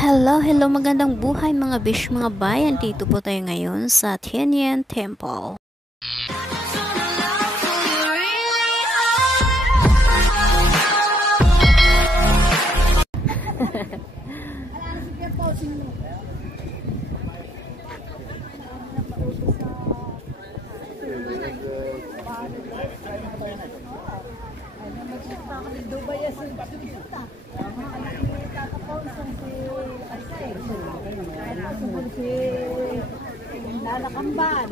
Hello, magandang buhay mga bish, mga bayan. Dito po tayo ngayon sa Tianyan Temple. Nalakamban.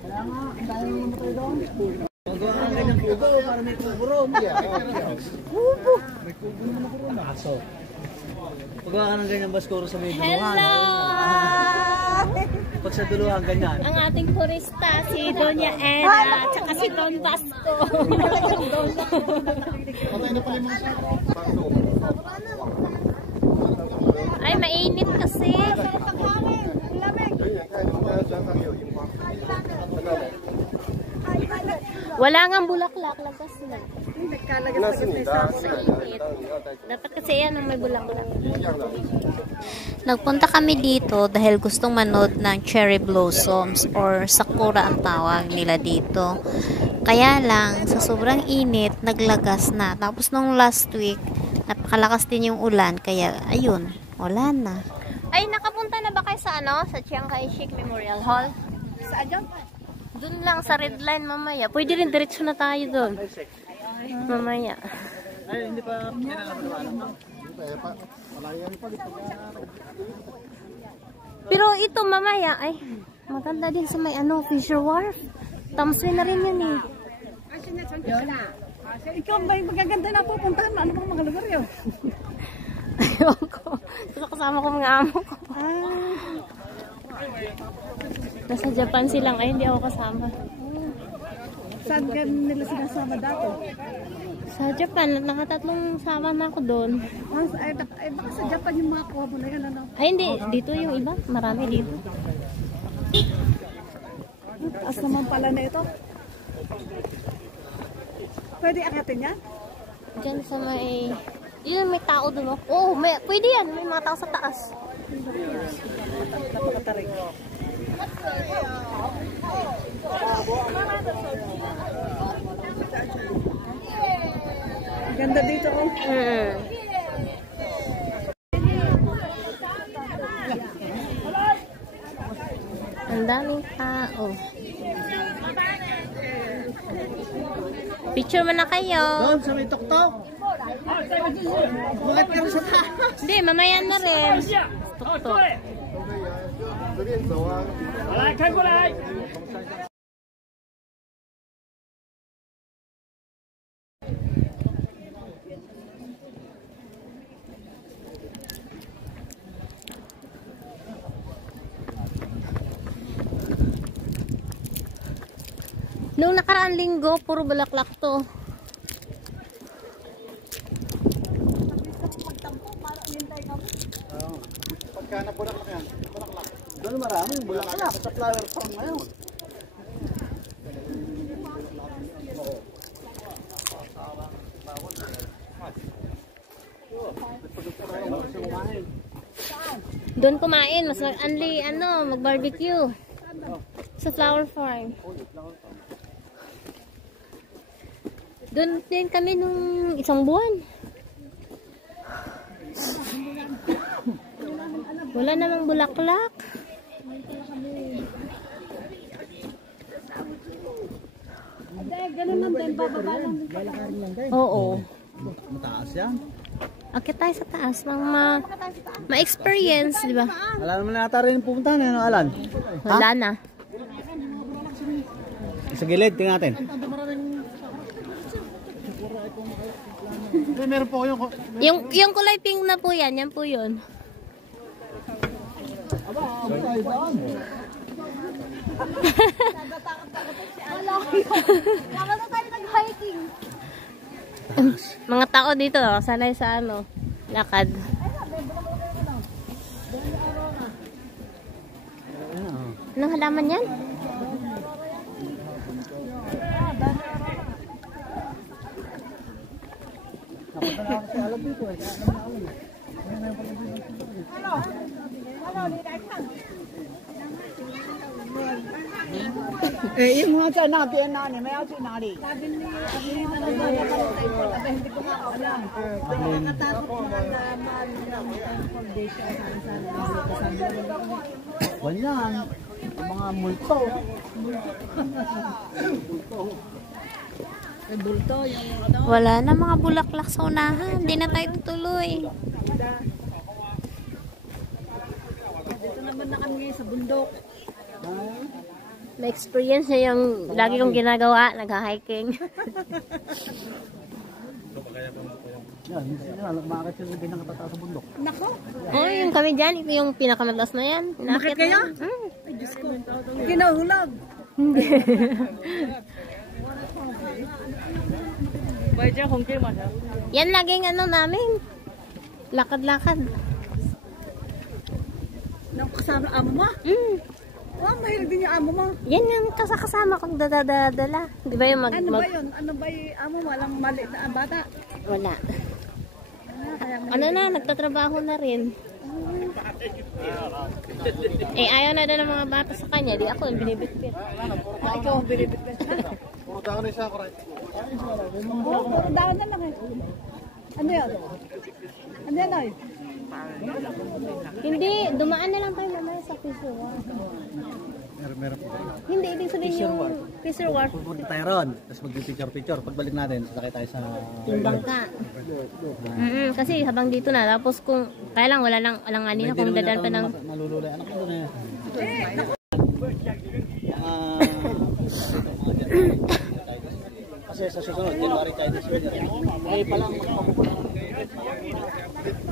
Kaya nga, dahil mo tayo doon. Magawa ka ng kubo para may kubo. Kubo! May kubo naman ako ron. Aso. Magawa ka ng ganyan baskoro sa may duluhan. Hello! Pag sa duluhan, ganyan. Ang ating purista, si Doña Ena, tsaka si Don Basco. Ay, mainit kasi. Wala nga bulaklak, lagas na. Dapat kasi yan ang may bulaklak. Nagpunta kami dito dahil gustong manood ng cherry blossoms or sakura ang tawag nila dito. Kaya lang, sa sobrang init, naglagas na. Tapos nung last week, napakalakas din yung ulan. Kaya, ayun, wala na. Ay, nakapunta na ba kayo sa ano? Sa Chiang Kai-shek Memorial Hall? Saan dyan? Doon lang sa red line mamaya. Pwede rin diretso na tayo doon. Mamaya. Ay, hindi pa. Pero ito mamaya, ay, maganda din sa may ano, Fisher Wharf. Tamsway na rin yan eh. Ikaw ba yung magaganda na pupuntahan? Ano bang mga lugar yun? Ayaw ko. Kasama ko mga amo ko. Nasa Japan silang, ay hindi ako kasama. Saan ka nila sinasama dati? Sa Japan, nakatatlong sama na ako doon. Ay, baka sa Japan yung mga kuha mo na yan, ano? Ay hindi, dito yung iba. Marami dito. Taas naman pala na ito. Pwede akitin yan? Diyan sa may... Yun, may tao doon. Oo, pwede yan. May mga tao sa taas. Napakatarik. Ganda dito ko. Ang daming tao. Picture mo na kayo. Doon sa may tuktok. Bakit ka rin sa taas? Hindi, mamaya na rin. Tuk-tuk. Noong nakaraang linggo, puro bulaklak to. Pagka na bulaklak yan, bulaklak. Doon maraming bulaklak sa flower farm ngayon. Doon kumain, mas mag-anli, mag-barbecue. Sa flower farm. Doon din kami nung isang buwan. Wala namang bulaklak. Ganun lang din, bababa lang. Oo. Mataas yan. Akit tayo sa taas. Ma-experience, di ba? Wala naman nata rin pupuntahan, ano, Alan? Wala na. Sa gilid, tingnan natin. Meron po Yung kulay pink na po yan. Yan po yun. Mga tao dito, sanay sa lakad. Anong halaman yan? Napunta na ako sa alam dito eh. Kaya naman ako eh. Eh, yung mga sa natin na ni, may ako sinali. Ganyan, mga multo. Wala na mga bulaklak sa unahan. Hindi na tayo tutuloy. Dito naman na kami sa bundok. Na-experience niya yung lagi kong ginagawa, nag-hiking. Yan, makakit sila din ang katataas sa bundok. Nako! Oh, yung kami dyan, ito yung pinakamataas na yan. Bakit kaya? Ay, Diyos ko. Kinahulog. Hindi. Yan laging ano namin. Lakad-lakad. Nang kasama amo mo? Oh, mahilig din yung amo mo. Yan yung kasama kong dadadala. Di ba yung Ano ba yun? Ano ba yung amo mo? Walang mali na bata? Wala. Ano na, nagtatrabaho na rin. Eh, ayaw na daw ng mga bata sa kanya. Di ako yung binibitbit. Ikaw ang binibit-bit. Puro daw na isa ako right. Oo, puro daan na lang eh. Ano yan? Ano yan ay? Hindi, dumaan na lang tayo mamaya sa Fisher Wharf. Meron po. Hindi, ibig sabihin yung Fisher Wharf. Pupunta tayo ron, tapos mag-picture-picture. Pagbalik natin, sasakay tayo sa... Yung bangka. Kasi habang dito na, tapos kung, kaya lang wala lang alanganin na kung dadaan pa ng... Malululay. Anak ko na yan. Kasi sa susunod, January tayo this year. Ngayon pa lang, magpapupunan.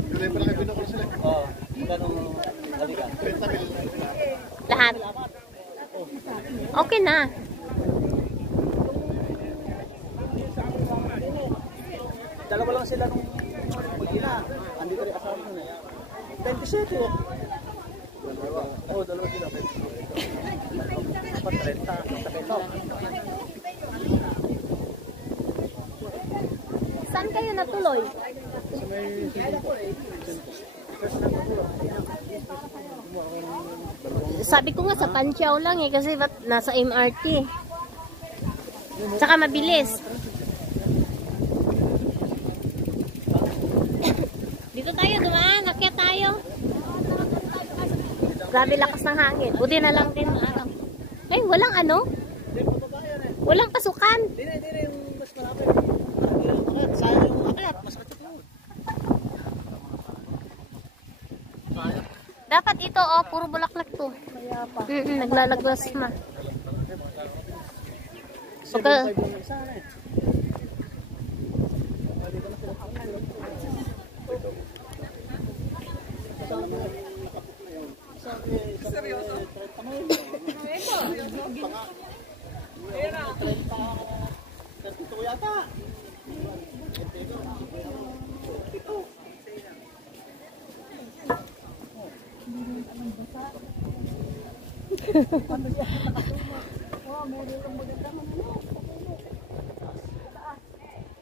Ngayon pa lang kayo binukol sila. Oo. Ganong balikan. Lahat. Okay na. Dalawa lang sila nung mag-ina. Andito rin asawa ko na. 27 oh. Oo, dalawa sila. 30. Saan kayo natuloy? Sabi ko nga sa Panchaw lang eh, kasi ba't nasa MRT. Tsaka mabilis. Dito tayo, dumaan. Akyat tayo. Grabe lakas ng hangin. Buti na lang din araw. Ay, walang ano? Walang pasukan. Hindi, yung mas malapit. Sayang yung akyat, masakit yung Dapat ito, oh, puro bulaklak to. Naglalagwas na. Pagka...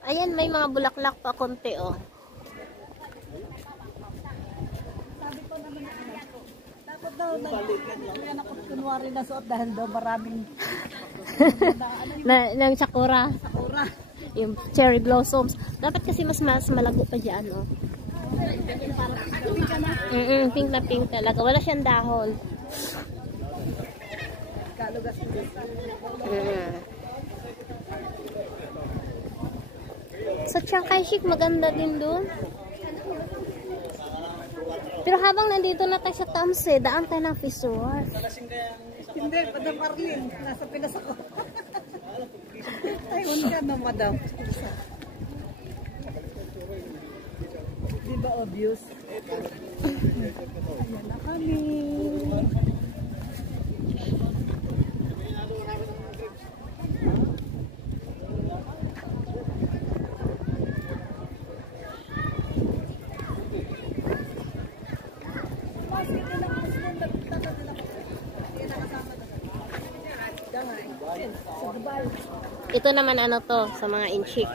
Ayan, may mga bulaklak pa konti, oh. Dapat daw, yan ako kunwari na suot dahil daw maraming Ng sakura. sakura. Yung cherry blossoms. Dapat kasi mas malago pa dyan, oh. Pink na pink talaga. Wala siyang dahon. Kalugas mo. Sa Chiang Kai-shek, maganda din doon. Pero habang nandito na tayo sa Tamse, daan tayo ng Fisher Wharf. Hindi, Madam Arlene. Nasa Pinas ako. Taiwan ka na, Madam. Di ba obvious? Ayan na kami. Ito naman ano to, sa mga inchik.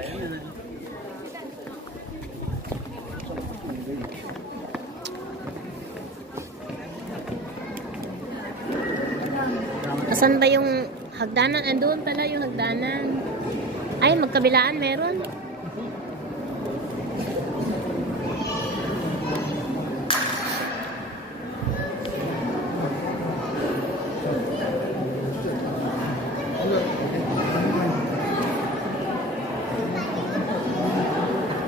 Saan ba yung hagdanan? Andun pala yung hagdanan. Ay, magkabilaan meron.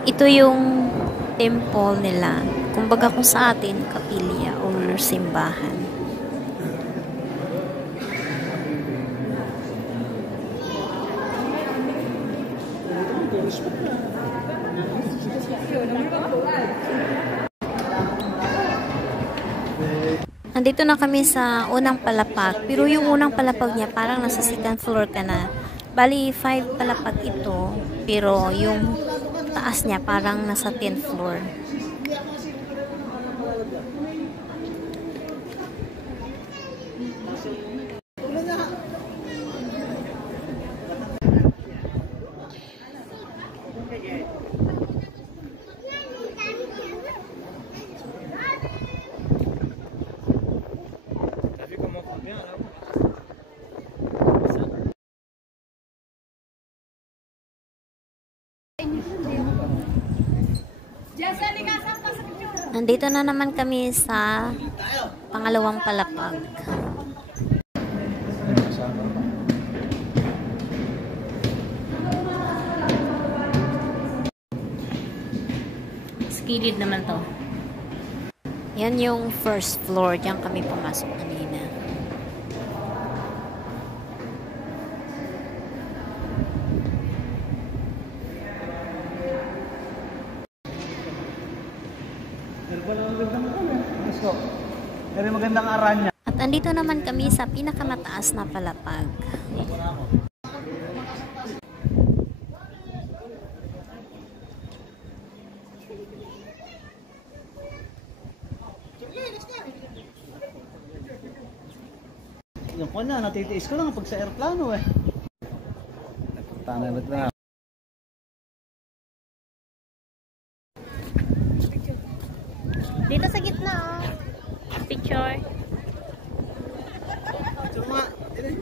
Ito yung temple nila. Kumbaga kung sa atin, kapilya or simbahan. Nandito na kami sa unang palapag. Pero yung unang palapag niya, parang nasa second floor ka na. Bali, 5 palapag ito. Pero yung taas niya, parang nasa 10th floor. Nandito na naman kami sa pangalawang palapag. Skilid naman to. Yan yung first floor. Diyan kami pumasok kanina. Pero magandang aran niya. At andito naman kami sa pinakamataas na palapag. Yung ko na, natitiis ko lang pag sa aeroplano eh. Tangan na. Dito sa gitna, oh. Picture. Cuma, ini.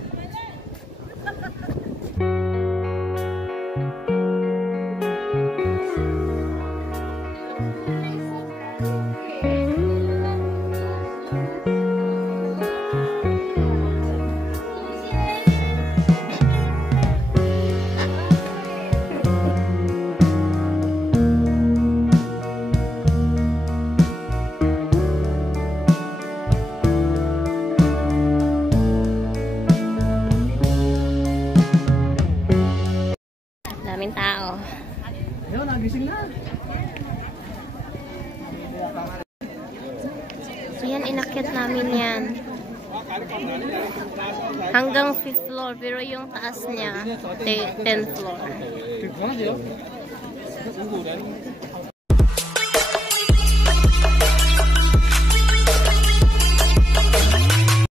Daming tao. Ayun, nagising na. So yan, inakyat namin yan. Hanggang 5th floor, pero yung taas niya, 10th floor.